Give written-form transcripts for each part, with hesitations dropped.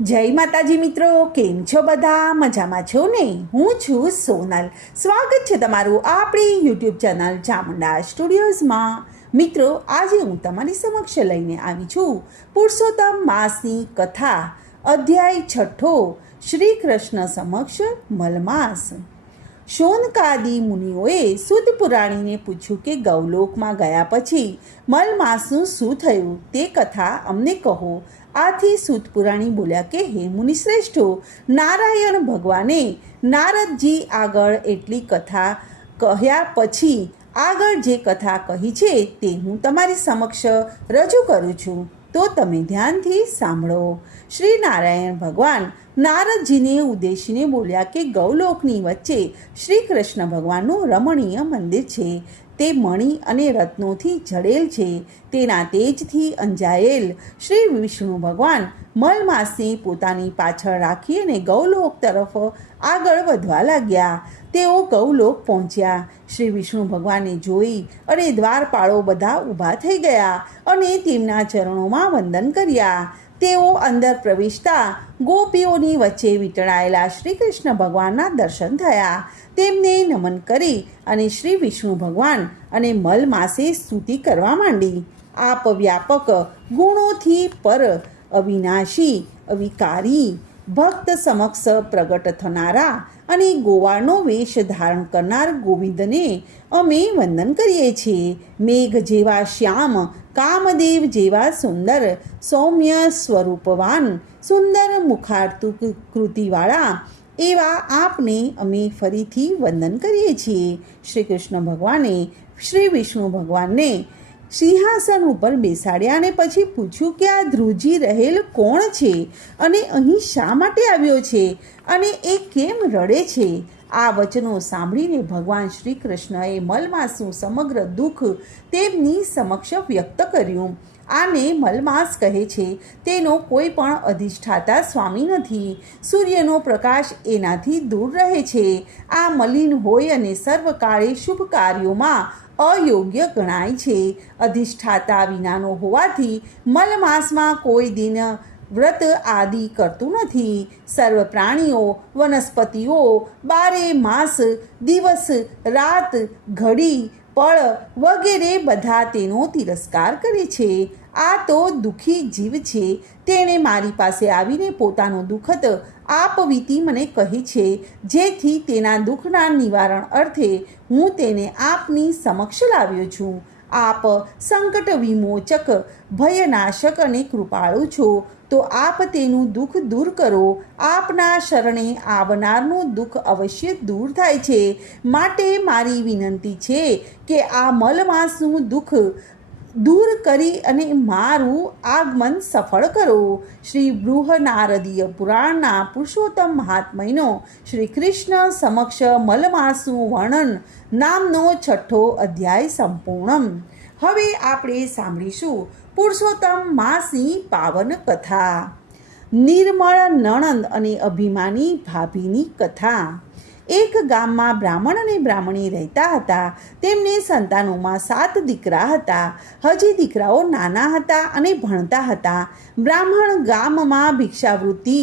જય માતાજી મિત્રો, કેમ છો બધા? મજામાં છો ને? હું છું સોનલ. સ્વાગત છે તમારું આપણી યુટ્યુબ ચેનલ ચામુંડા સ્ટુડિયોઝમાં. મિત્રો, આજે હું તમારી સમક્ષ લઈને આવી છું પુરુષોત્તમ માસની કથા, અધ્યાય 6, શ્રી કૃષ્ણ સમક્ષ મલમાસ. શૌનકાદિ મુનિઓએ સૂત પુરાણીને પૂછ્યું કે ગૌલોકમાં ગયા પછી મલમાસનું શું થયું તે કથા અમને કહો. આથી સૂત પુરાણી બોલ્યા કે હે મુનિશ્રેષ્ઠો, નારાયણ ભગવાને નારદજી આગળ એટલી કથા કહ્યા પછી આગળ જે કથા કહી છે તે હું તમારી સમક્ષ રજૂ કરું છું, તો તમે ધ્યાનથી સાંભળો. શ્રી નારાયણ ભગવાન નારદજીને ઉદ્દેશીને બોલ્યા કે ગૌલોકની વચ્ચે શ્રી કૃષ્ણ ભગવાનનું રમણીય મંદિર છે. તે મણિ અને રત્નોથી જડેલ છે. તેના તેજથી અંજાયેલ શ્રી વિષ્ણુ ભગવાન મલમાસને પોતાની પાછળ રાખી અને ગૌલોક તરફ આગળ વધવા લાગ્યા. તેઓ ગૌલોક પહોંચ્યા. શ્રી વિષ્ણુ ભગવાનને જોઈ અને દ્વારપાળો બધા ઊભા થઈ ગયા અને તેમના ચરણોમાં વંદન કર્યા. તેઓ અંદર પ્રવેશતા ગોપીઓની વચ્ચે વીંટળાયેલા શ્રી કૃષ્ણ ભગવાનના દર્શન થયા. તેમને નમન કરી અને શ્રી વિષ્ણુ ભગવાન અને મલમાસે સ્તુતિ કરવા માંડી. આપ વ્યાપક, ગુણોથી પર, અવિનાશી, અવિકારી, ભક્ત સમક્ષ પ્રગટ થનારા અને ગોવાળનો વેશ ધારણ કરનાર ગોવિંદને અમે વંદન કરીએ છીએ. મેઘ જેવા શ્યામ, કામદેવ જેવા સુંદર, સૌમ્ય સ્વરૂપવાન, સુંદર મુખારતુ કૃતિવાળા એવા આપને અમે ફરીથી વંદન કરીએ છીએ. શ્રી કૃષ્ણ ભગવાને શ્રી વિષ્ણુ ભગવાનને સિંહાસન ઉપર બેસાડ્યા અને પછી પૂછ્યું કે આ ધ્રુજી રહેલ કોણ છે અને અહીં શા માટે આવ્યો છે અને એ કેમ રડે છે? આ વચનો સાંભળીને ભગવાન શ્રી કૃષ્ણએ મલમાસનું સમગ્ર દુઃખ તેમની સમક્ષ વ્યક્ત કર્યું. આને મલમાસ કહે છે. તેનો કોઈ પણ અધિષ્ઠાતા સ્વામી નથી. સૂર્યનો પ્રકાશ એનાથી દૂર રહે છે. આ મલિન હોય અને સર્વકાળે શુભ કાર્યોમાં અયોગ્ય ગણાય છે. અધિષ્ઠાતા વિનાનો હોવાથી મલમાસમાં કોઈ દિન વ્રત આદિ કરતું નથી. સર્વ પ્રાણીઓ, વનસ્પતિઓ 12 માસ, દિવસ રાત, ઘડી પળ વગેરે બધા તેનો તિરસ્કાર કરે છે. આ તો દુઃખી જીવ છે. તેણે મારી પાસે આવીને પોતાનું દુઃખદ આપવીતી મને કહી છે, જેથી તેના દુઃખના નિવારણ અર્થે હું તેને આપની સમક્ષ લાવ્યો છું. આપ સંકટ વિમોચક, ભયનાશક અને કૃપાળુ છો, તો આપ તેનું દુઃખ દૂર કરો. આપના શરણે આવનારનું દુઃખ અવશ્ય દૂર થાય છે. માટે મારી વિનંતી છે કે આ મલમાસનું દુઃખ દૂર કરી અને મારું આગમન સફળ કરો. શ્રી બૃહનારદીય પુરાણના પુરુષોત્તમ મહાત્મયનો શ્રી કૃષ્ણ સમક્ષ મલમાસનું વર્ણન નામનો 6થો અધ્યાય સંપૂર્ણ. હવે આપણે સાંભળીશું પુરુષોત્તમ માસની પાવન કથા. નિર્મળ નણંદ અને અભિમાની ભાભીની કથા. એક ગામમાં બ્રાહ્મણ અને બ્રાહ્મણી રહેતા હતા. તેમને સંતાનોમાં 7 દીકરા હતા. હજી દીકરાઓ નાના હતા અને ભણતા હતા. બ્રાહ્મણ ગામમાં ભિક્ષાવૃત્તિ,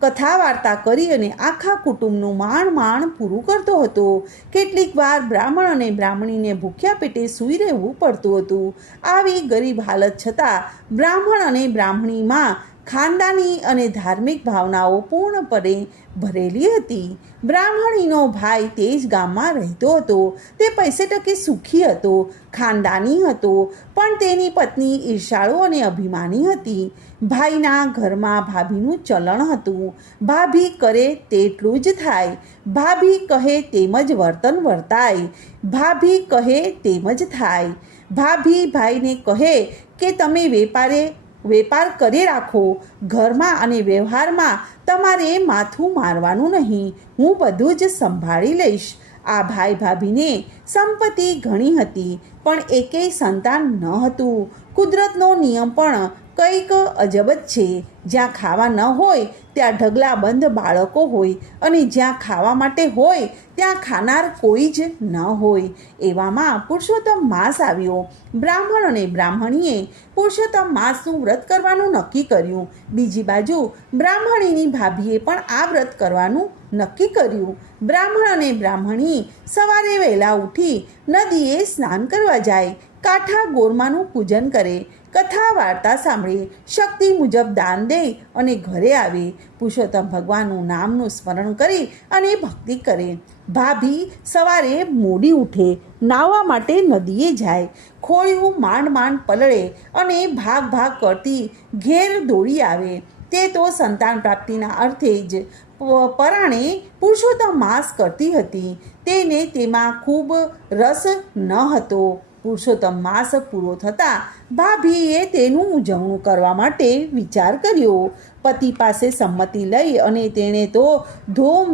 કથા વાર્તા કરી અને આખા કુટુંબનું માણ પૂરું કરતો હતો. કેટલીક વાર બ્રાહ્મણ અને બ્રાહ્મણીને ભૂખ્યા પેટે સૂઈ રહેવું પડતું હતું. આવી ગરીબ હાલત છતાં બ્રાહ્મણ અને બ્રાહ્મણીમાં ખાનદાની અને ધાર્મિક ભાવનાઓ પૂર્ણપણે ભરેલી હતી. બ્રાહ્મણીનો ભાઈ તે જ ગામમાં રહેતો હતો. તે પૈસે ટકે સુખી હતો, ખાનદાની હતો, પણ તેની પત્ની ઈર્ષાળુ અને અભિમાની હતી. ભાઈના ઘરમાં ભાભીનું ચલણ હતું. ભાભી કરે તેટલું જ થાય. ભાભી કહે તેમ જ વર્તન વર્તાય. ભાભી કહે તેમ જ થાય. ભાભી ભાઈને કહે કે તમે વેપાર કરી રાખો. ઘરમાં અને વ્યવહારમાં તમારે માથું મારવાનું નહીં. હું બધું જ સંભાળી લઈશ. આ ભાઈ ભાભીને સંપત્તિ ઘણી હતી, પણ એકેય સંતાન ન હતું. કુદરતનો નિયમ પણ કંઈક અજબ જ છે. જ્યાં ખાવા ન હોય ત્યાં ઢગલાબંધ બાળકો હોય, અને જ્યાં ખાવા માટે હોય ત્યાં ખાનાર કોઈ જ ન હોય. એવામાં પુરુષોત્તમ માસ આવ્યો. બ્રાહ્મણ અને બ્રાહ્મણીએ પુરુષોત્તમ માસનું વ્રત કરવાનું નક્કી કર્યું. બીજી બાજુ બ્રાહ્મણીની ભાભીએ પણ આ વ્રત કરવાનું નક્કી કર્યું. બ્રાહ્મણ અને બ્રાહ્મણી સવારે વહેલા ઉઠી નદીએ સ્નાન કરવા જાય, કાંઠા ગોરમાનું પૂજન કરે, કથા વાર્તા સાંભળે, શક્તિ મુજબ દાન દે અને ઘરે આવે. પુરુષોત્તમ ભગવાનનું નામનું સ્મરણ કરી અને ભક્તિ કરે. ભાભી સવારે મોડી ઉઠે, નાહવા માટે નદીએ જાય, ખોળિયું માંડ માંડ પલળે અને ભાગ ભાગ કરતી ઘેર દોડી આવે. તે તો સંતાન પ્રાપ્તિના અર્થે જ પરાણે પુરુષોત્તમ માસ કરતી હતી. તેને તેમાં ખૂબ રસ ન હતો. પુરુષોત્તમ માસ પૂરો થતાં ભાભીએ તેનું ઉજવણું કરવા માટે વિચાર કર્યો. પતિ પાસે સંમતિ લઈ અને તેણે તો ધૂમ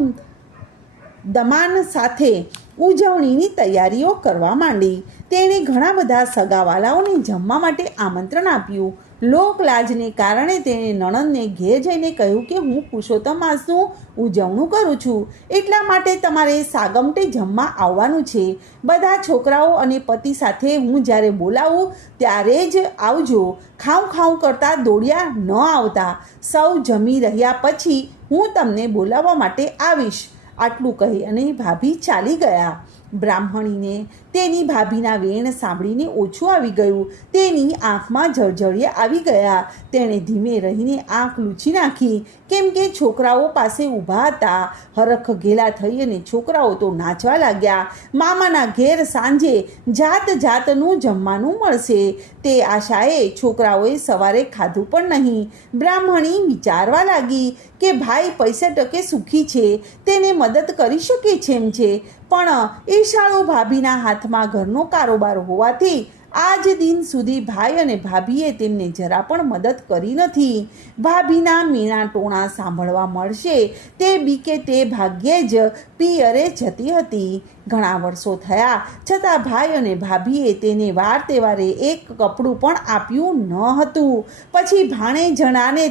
દમાન સાથે ઉજવણીની તૈયારીઓ કરવા માંડી. તેણે ઘણા બધા સગાવાલાઓને જમવા માટે આમંત્રણ આપ્યું. લોકલાજને કારણે તેણે નણંદને ઘેર જઈને કહ્યું કે હું પુરુષોત્તમ માસનું ઉજવણું કરું છું, એટલા માટે તમારે સાગમટે જમવા આવવાનું છે. બધા છોકરાઓ અને પતિ સાથે હું જ્યારે બોલાવું ત્યારે જ આવજો. ખાઉં ખાઉં કરતાં દોડ્યા ન આવતા. સૌ જમી રહ્યા પછી હું તમને બોલાવવા માટે આવીશ. આટલું કહી અને ભાભી ચાલી ગયા. બ્રાહ્મણીને તેની ભાભીના વેણ સાંભળીને ઓછું આવી ગયું. તેની આંખમાં જળજળિયા આવી ગયા. તેણે ધીમે રહીને આંખ લૂછી નાખી, કેમ કે છોકરાઓ પાસે ઊભા હતા. હરખ ઘેલા થઈ અને છોકરાઓ તો નાચવા લાગ્યા. મામાના ઘેર સાંજે જાત જાતનું જમવાનું મળશે તે આશાએ છોકરાઓએ સવારે ખાધું પણ નહીં. બ્રાહ્મણી વિચારવા લાગી કે ભાઈ પૈસા ટકે સુખી છે, તેને મદદ કરી શકે છે એમ છે, પણ ઈશાળુ ભાભીના હાથમાં ઘરનો કારોબાર હોવાથી આજ દિન સુધી ભાઈ અને ભાભીએ તેમને જરા પણ મદદ કરી નથી. ભાભીના મીણા ટોણા સાંભળવા મળશે તે બીકે તે ભાગ્યે જ પિયરે જતી હતી. ઘણા વર્ષો થયા છતાં ભાઈ અને ભાભીએ તેને વાર તહેવારે એક કપડું પણ આપ્યું ન હતું. પછી ભાણે જણાને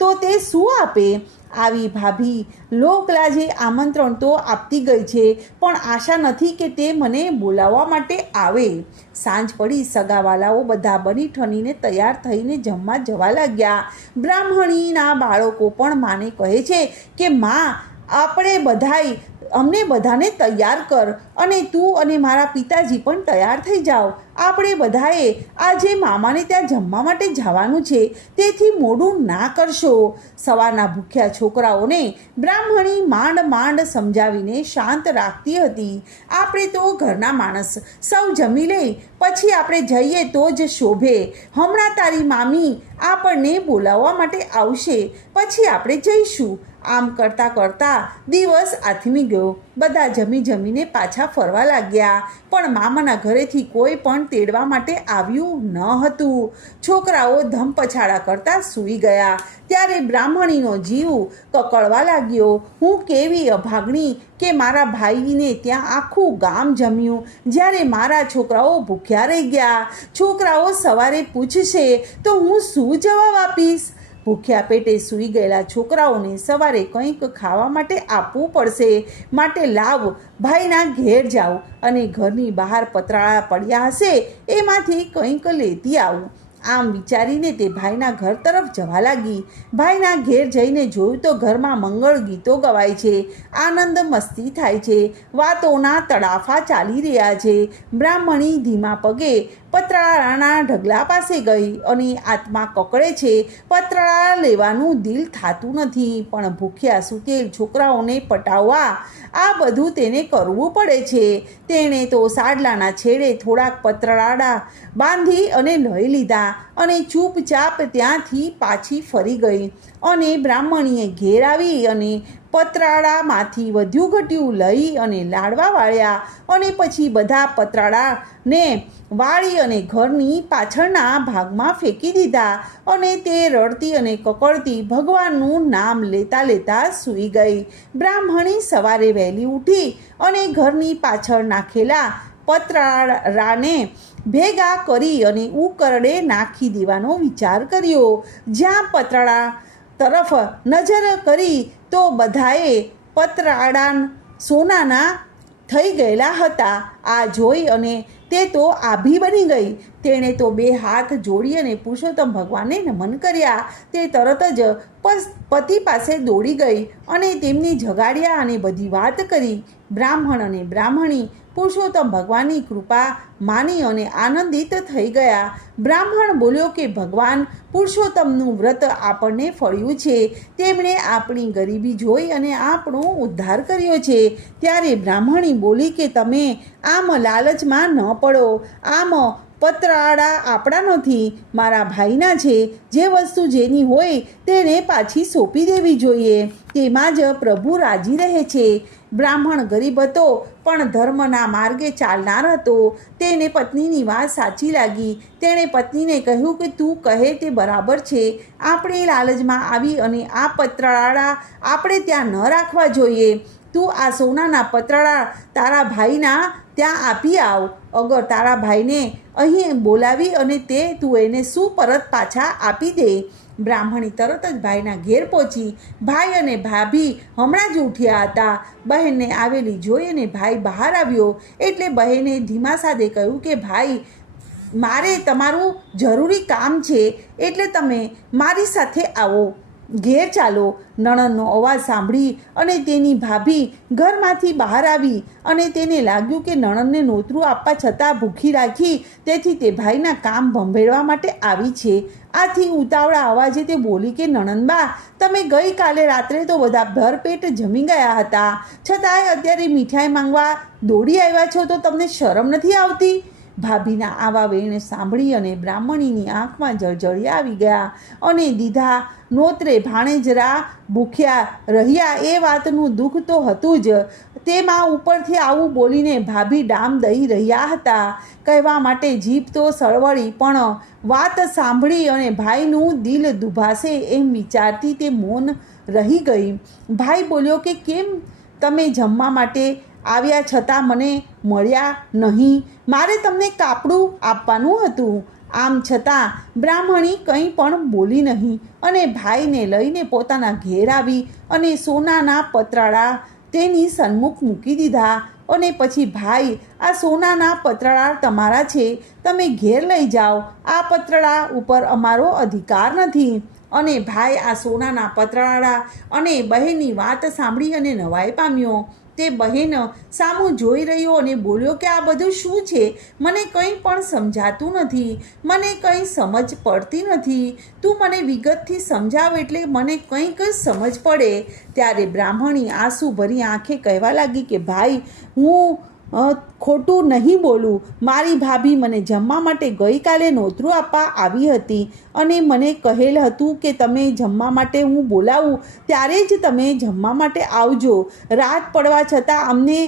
તો તે શું આપે? આવી ભાભી લોકલાજે આમંત્રણ તો આપતી ગઈ છે, પણ આશા નથી કે તે મને બોલાવવા માટે આવે. સાંજ પડી. સગાવાલાઓ બધા બની ઠનીને તૈયાર થઈને જમવા જવા લાગ્યા. બ્રાહ્મણીના બાળકો પણ માને કહે છે કે માં, અમને બધાને તૈયાર કર અને તું અને મારા પિતાજી પણ તૈયાર થઈ જાઓ. આપણે બધાએ આજે મામાને ત્યાં જમવા માટે જવાનું છે, તેથી મોડું ના કરશો. સવારના ભૂખ્યા છોકરાઓને બ્રાહ્મણી માંડ માંડ સમજાવીને શાંત રાખતી હતી. આપણે તો ઘરના માણસ, સૌ જમી લે પછી આપણે જઈએ તો જ શોભે. હમણાં તારી મામી આપણને બોલાવવા માટે આવશે, પછી આપણે જઈશું. આમ કરતાં કરતાં દિવસ આથમી ગયો. બધા જમીને પાછા ફરવા લાગ્યા, પણ મામાના ઘરેથી કોઈ પણ તેડવા માટે આવ્યું ન હતું. છોકરાઓ ધમપછાડા કરતાં સૂઈ ગયા. ત્યારે બ્રાહ્મણીનો જીવ કકળવા લાગ્યો. હું કેવી અભાગણી કે મારા ભાઈને ત્યાં આખું ગામ જમ્યું, જ્યારે મારા છોકરાઓ ભૂખ્યા રહી ગયા. છોકરાઓ સવારે પૂછશે તો હું શું જવાબ આપીશ? ભૂખ્યા પેટે સૂઈ ગયેલા છોકરાઓને સવારે કંઈક ખાવા માટે આપવું પડશે. માટે લાવ, ભાઈના ઘેર જાઉં અને ઘરની બહાર પતરાળા પડ્યા હશે એમાંથી કંઈક લેતી આવું. આમ વિચારીને તે ભાઈના ઘર તરફ જવા લાગી. ભાઈના ઘેર જઈને જોયું તો ઘરમાં મંગળ ગીતો ગવાય છે, આનંદ મસ્તી થાય છે, વાતોના તડાફા ચાલી રહ્યા છે. બ્રાહ્મણી ધીમા પગે પતરાળાના ઢગલા પાસે ગઈ અને આત્મા કકળે છે. પતરાળા લેવાનું દિલ થાતું નથી, પણ ભૂખ્યા સૂતેલ છોકરાઓને પટાવવા આ બધું તેને કરવું પડે છે. તેણે તો સાડલાના છેડે થોડાક પતરાળા બાંધી અને લઈ લીધા અને ચૂપચાપ ત્યાંથી પાછી ફરી ગઈ. અને બ્રાહ્મણીએ ઘેર આવી અને પતરાળામાંથી વધ્યું ઘટ્યું લઈ અને લાડવા વાળ્યા અને પછી બધા પતરાળાને વાળી અને ઘરની પાછળના ભાગમાં ફેંકી દીધા. અને તે રડતી અને કકળતી ભગવાનનું નામ લેતા લેતા સૂઈ ગઈ. બ્રાહ્મણી સવારે વહેલી ઉઠી અને ઘરની પાછળ નાખેલા પતરાળાને ભેગા કરી અને ઉકરડે નાખી દેવાનો વિચાર કર્યો. જ્યાં પતરાળા તરફ નજર કરી તો બધાએ પતરાળા સોનાના થઈ ગયેલા હતા. આ જોઈ અને તે તો આભી બની ગઈ. તેણે તો 2 હાથ જોડી અને પુરુષોત્તમ ભગવાનને નમન કર્યા. તે તરત જ પતિ પાસે દોડી ગઈ અને તેમને જગાડ્યા અને બધી વાત કરી. બ્રાહ્મણ અને બ્રાહ્મણી પુરુષોત્તમ ભગવાનની કૃપા માની અને આનંદિત થઈ ગયા. બ્રાહ્મણ બોલ્યો કે ભગવાન પુરુષોત્તમનું વ્રત આપણને ફળ્યું છે. તેમણે આપણી ગરીબી જોઈ અને આપણો ઉદ્ધાર કર્યો છે. ત્યારે બ્રાહ્મણી બોલી કે તમે આમ લાલચમાં ન પડો. આમ પતરાળા આપણા નથી, મારા ભાઈના છે. જે વસ્તુ જેની હોય તેને પાછી સોંપી દેવી જોઈએ. તેમાં જ પ્રભુ રાજી રહે છે. બ્રાહ્મણ ગરીબ હતો પણ ધર્મના માર્ગે ચાલનાર હતો. તેને પત્નીની વાત સાચી લાગી. તેણે પત્નીને કહ્યું કે તું કહે તે બરાબર છે. આપણે લાલચમાં આવી અને આ પતરાળા આપણે ત્યાં ન રાખવા જોઈએ. તું આ સોનાના પતરાળા તારા ભાઈના ત્યાં આપી આવ. અગર તારા ભાઈને અહીં બોલાવી અને તું એને શું પરત પાછા આપી દે. બ્રાહ્મણી તરત જ ભાઈના ઘેર પહોંચી. ભાઈ અને ભાભી હમણાં જ ઉઠ્યા હતા. બહેનને આવેલી જોઈ અને ભાઈ બહાર આવ્યો એટલે બહેને ધીમા સાદે કહ્યું કે ભાઈ, મારે તમારું જરૂરી કામ છે એટલે તમે મારી સાથે આવો. ઘેર ચાલો. નણંદનો અવાજ સાંભળી અને તેની ભાભી ઘરમાંથી બહાર આવી અને તેને લાગ્યું કે નણંદને નોતરું આપવા છતાં ભૂખી રાખી, તેથી તે ભાઈના કામ ભંભેળવા માટે આવી છે. આથી ઉતાવળા અવાજે તે બોલી કે નણંદબા, તમે ગઈકાલે રાત્રે તો બધા ભરપેટ જમી ગયા હતા, છતાંય અત્યારે મીઠાઈ માંગવા દોડી આવ્યા છો, તો તમને શરમ નથી આવતી? ભાભીના આવા વેણ સાંભળી અને બ્રાહ્મણીની આંખમાં જળજળિયા આવી ગયા અને દીધા નોતરે ભાણેજરા ભૂખ્યા રહ્યા એ વાતનું દુઃખ તો હતું જ. તેમાં ઉપરથી આવું બોલીને ભાભી ડામ દઈ રહ્યા હતા. કહેવા માટે જીભ તો સળવળી, પણ વાત સાંભળી અને ભાઈનું દિલ દુભાશે એમ વિચારતી તે મૌન રહી ગઈ. ભાઈ બોલ્યો કે કેમ તમે જમવા માટે આવ્યા છતાં મને મળ્યા નહીં? મારે તમને કાપડું આપવાનું હતું. આમ છતાં બ્રાહ્મણી કંઈ પણ બોલી નહીં અને ભાઈને લઈને પોતાના ઘેર આવી અને સોનાના પતરાળા તેની સન્મુખ મૂકી દીધા. અને પછી, ભાઈ, આ સોનાના પતરાળા તમારા છે, તમે ઘેર લઈ જાઓ. આ પતરાળા ઉપર અમારો અધિકાર નથી. અને ભાઈ આ સોનાના પતરાળા અને બહેનની વાત સાંભળી અને નવાઈ પામ્યો. તે બહેન સામું જોઈ રહ્યો અને બોલ્યો કે આ બધું શું છે? મને કંઈ પણ સમજાતું નથી. મને કંઈ સમજ પડતી નથી. તું મને વિગતથી સમજાવ એટલે મને કંઈક સમજ પડે. ત્યારે બ્રાહ્મણી આંસુ ભરી આંખે કહેવા લાગી કે ભાઈ, હું ખોટું નહીં બોલું. મારી ભાભી મને જમવા માટે ગઈકાલે નોતરું આપવા આવી હતી અને મને કહેલ હતું કે તમે જમવા માટે હું બોલાવું ત્યારે જ તમે જમવા માટે આવજો. રાત પડવા છતાં અમને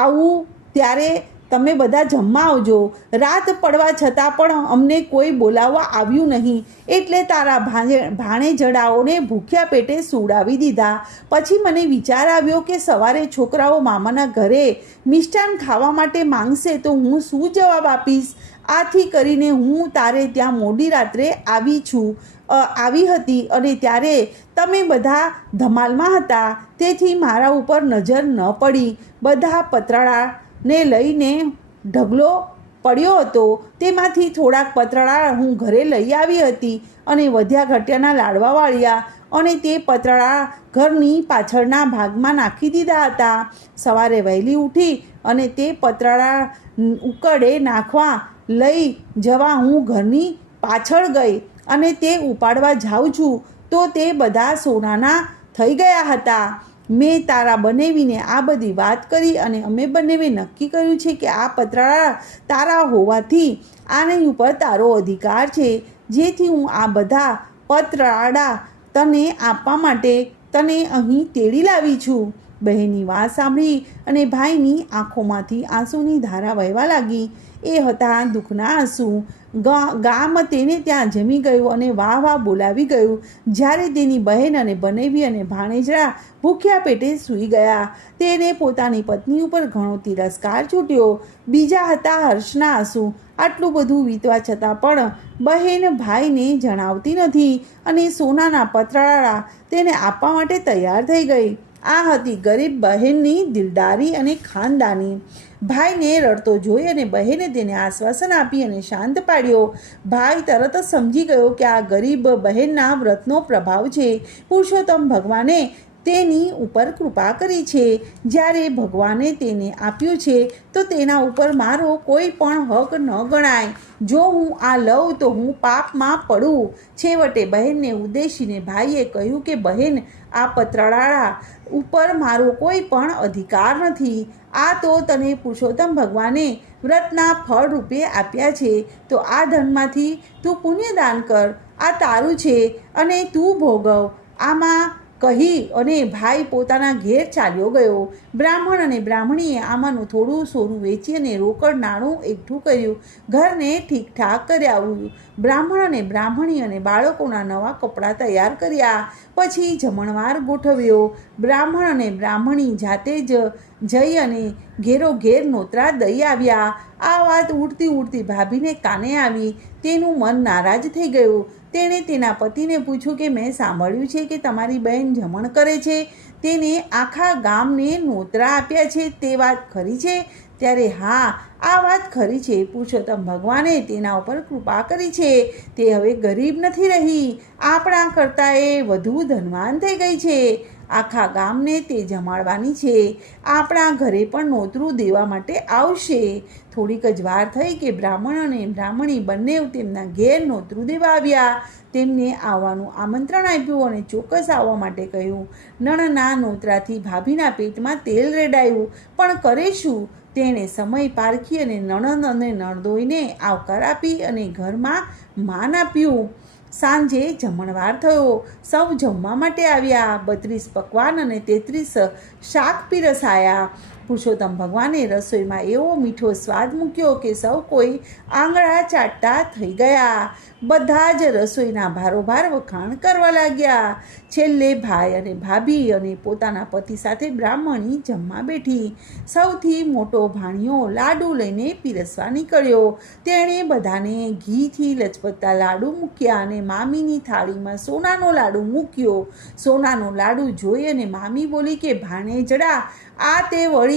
આવું ત્યારે તમે બધા જમવા આવજો. રાત પડવા છતાં પણ અમને કોઈ બોલાવવા આવ્યું નહીં એટલે તારા ભાણેજડાઓને ભૂખ્યા પેટે સુવડાવી દીધા. પછી મને વિચાર આવ્યો કે સવારે છોકરાઓ મામાના ઘરે મિષ્ટાન ખાવા માટે માંગશે તો હું શું જવાબ આપીશ? આથી કરીને હું તારે ત્યાં મોડી રાત્રે આવી હતી અને ત્યારે તમે બધા ધમાલમાં હતા, તેથી મારા ઉપર નજર ન પડી. બધા પતરાળાને લઈને ઢગલો પડ્યો હતો. તેમાંથી થોડાક પતરાળા હું ઘરે લઈ આવી હતી અને વધ્યા ઘટ્યાના લાડવા વાળ્યા અને તે પતરાળા ઘરની પાછળના ભાગમાં નાખી દીધા હતા. સવારે વહેલી ઉઠી અને તે પતરાળા ઉકળે નાખવા લઈ જવા હું ઘરની પાછળ ગઈ અને તે ઉપાડવા જાઉં છું તો તે બધા સોનાના થઈ ગયા હતા. મેં તારા બનેવીને આ બધી વાત કરી અને અમે બંનેવે નક્કી કર્યું છે કે આ પતરાળા તારા હોવાથી આની ઉપર તારો અધિકાર છે, જેથી હું આ બધા પતરાળા તને આપવા માટે તને અહીં તેડી લાવી છું. બહેનની વાત સાંભળી અને ભાઈની આંખોમાંથી આંસુની ધારા વહેવા લાગી. એ હતા દુઃખના આંસુ. ગામ તેને ત્યાં જમી ગયું અને વાહ વાહ બોલાવી ગયું. જ્યારે તેની બહેન અને બનેવી અને ભાણેજડા ભૂખ્યા પેટે સૂઈ ગયા. તેને પોતાની પત્ની ઉપર ઘણો તિરસ્કાર છૂટ્યો. બીજા હતા હર્ષના આંસુ. આટલું બધું વીતવા છતાં પણ બહેન ભાઈને જણાવતી નથી અને સોનાના પતરાળા તેને આપવા માટે તૈયાર થઈ ગઈ. આ હતી ગરીબ બહેનની દિલદારી અને ખાનદાની. ભાઈને રડતો જોઈ અને બહેને તેને આશ્વાસન આપી અને શાંત પાડ્યો. ભાઈ તરત જ સમજી ગયો કે આ ગરીબ બહેનના વ્રતનો પ્રભાવ છે. પુરુષોત્તમ ભગવાને તેની ઉપર કૃપા કરી છે. જ્યારે ભગવાને તેને આપ્યું છે તો તેના ઉપર મારો કોઈ પણ હક ન ગણાય. જો હું આ લઉં તો હું પાપમાં પડું. છેવટે બહેનને ઉદ્દેશીને ભાઈએ કહ્યું કે બહેન, આ પતરાળા ઉપર મારો કોઈ પણ અધિકાર નથી. આ તો તને પુરુષોત્તમ ભગવાને વ્રતના ફળ રૂપે આપ્યા છે. તો આ ધનમાંથી તું પુણ્યદાન કર. આ તારું છે અને તું ભોગવ. આમાં કહી અને ભાઈ પોતાના ઘેર ચાલ્યો ગયો. બ્રાહ્મણ અને બ્રાહ્મણીએ આમાંનું થોડું સોનું વેચી અને રોકડ નાણું એકઠું કર્યું. ઘરને ઠીકઠાક કરાવ્યું. બ્રાહ્મણ અને બ્રાહ્મણી અને બાળકોના નવા કપડાં તૈયાર કર્યા. પછી જમણવાર ગોઠવ્યો. બ્રાહ્મણ અને બ્રાહ્મણી જાતે જ જઈ અને ઘેરો નોતરા દઈ આવ્યા. આ વાત ઉડતી ઉડતી ભાભીને કાને આવી. તેનું મન નારાજ થઈ ગયું. તેણે તેના પતિને પૂછ્યું કે મેં સાંભળ્યું છે કે તમારી બહેન જમણ કરે છે, તેને આખા ગામને નોતરા આપ્યા છે, તે વાત ખરી છે? ત્યારે હા, આ વાત ખરી છે. પુરુષોત્તમ ભગવાને તેના ઉપર કૃપા કરી છે. તે હવે ગરીબ નથી રહી, આપણા કરતાં એ વધુ ધનવાન થઈ ગઈ છે. આખા ગામને તે જમાડવાની છે. આપણા ઘરે પણ નોતરું દેવા માટે આવશે. થોડીક જ વાર થઈ કે બ્રાહ્મણ અને બ્રાહ્મણી બંને તેમના ઘેર નોતરું દેવા આવ્યા. તેમને આવવાનું આમંત્રણ આપ્યું અને ચોક્કસ આવવા માટે કહ્યું. નણના નોતરાથી ભાભીના પેટમાં તેલ રેડાયું, પણ કરે શું? તેણે સમય પારખી અને નણંદ અને નણદોઈને આવકાર આપી અને ઘરમાં માન આપ્યું. સાંજે જમણવાર થયો. સૌ જમવા માટે આવ્યા. 32 પકવાન અને 33 શાક પીરસાયા. પુરુષોત્તમ ભગવાને રસોઈમાં એવો મીઠો સ્વાદ મૂક્યો કે સૌ કોઈ આંગળા ચાટતા થઈ ગયા. બધા જ રસોઈના ભારોભાર વખાણ કરવા લાગ્યા. છેલ્લે ભાઈ અને ભાભી અને પોતાના પતિ સાથે બ્રાહ્મણી જમવા બેઠી. સૌથી મોટો ભાણિયો લાડુ લઈને પીરસવા નીકળ્યો. તેણે બધાને ઘીથી લચપતતા લાડુ મૂક્યા અને મામીની થાળીમાં સોનાનો લાડુ મૂક્યો. સોનાનો લાડુ જોઈ અને મામી બોલી કે ભાણેજડા, આ તે વળી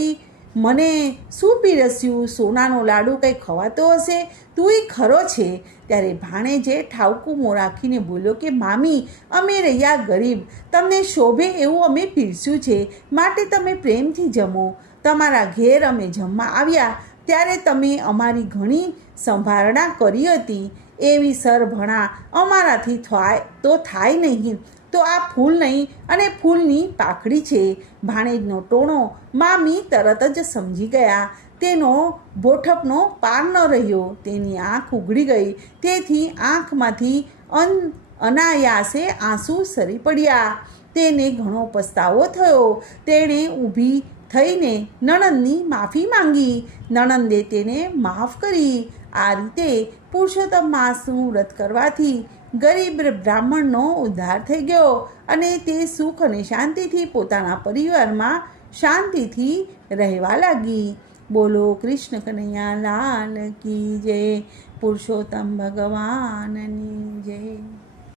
મને શું પીરસ્યું? સોનાનો લાડુ કંઈ ખવાતો હશે? તુંય ખરો છે. ત્યારે ભાણેજે ઠાવકું મોં રાખીને બોલ્યો કે મામી, અમે રહ્યા ગરીબ, તમને શોભે એવું અમે પીરસ્યું છે, માટે તમે પ્રેમથી જમો. તમારા ઘેર અમે જમવા આવ્યા ત્યારે તમે અમારી ઘણી સંભારણા કરી હતી. એવી સરભણા અમારાથી થાય નહીં. તો આ ફૂલ નહીં અને ફૂલની પાખડી છે. ભાણેજનો ટોણો મામી તરત જ સમજી ગયા. તેનો બોઠપનો પાર ન રહ્યો. તેની આંખ ઉઘડી ગઈ. તેથી આંખમાંથી અનાયાસે આંસુ સરી પડ્યા. તેને ઘણો પસ્તાવો થયો. તેણે ઊભી થઈને નણંદની માફી માંગી. નણંદે તેને માફ કરી. આ રીતે પુરુષોત્તમ માસનું વ્રત કરવાથી ગરીબ બ્રાહ્મણનો ઉદ્ધાર થઈ ગયો અને તે સુખ અને શાંતિથી પોતાના પરિવારમાં શાંતિથી રહેવા લાગી. બોલો કૃષ્ણ કનૈયા લાલ કી જય. પુરુષોત્તમ ભગવાનની જય.